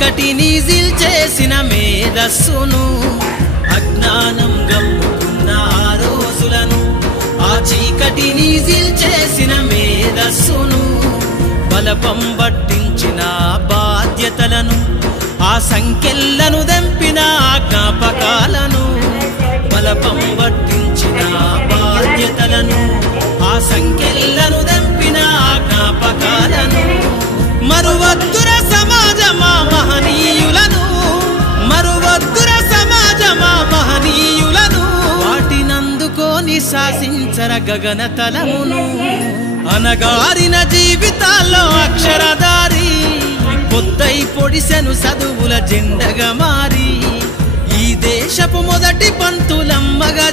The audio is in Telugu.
చీకటిని జిల్చేసిన మేధస్సును అజ్ఞానం గమ్ముకున్న ఆ రోజులను ఆ చీకటిని జిల్చేసిన మేధస్సును బలపం పట్టించిన బాధ్యతలను ఆ సంఖ్యలను దెంపిన జ్ఞాపకాలను బలపం పట్టించిన బాధ్యతలను ఆ సంఖ్యలను దెంపిన జ్ఞాపకాలను మరువద్దుర సమాజమా మహనీయులను మరువద్దుర సమాజమా మహనీయులను వాటినందుకోని శాసించర గగన తలమును అనగారిన జీవితాల్లో అక్షరదారి పొద్దై పొడిసెను చదువుల జెండగా మారి ఈ దేశపు మొదటి పంతులమ్మగా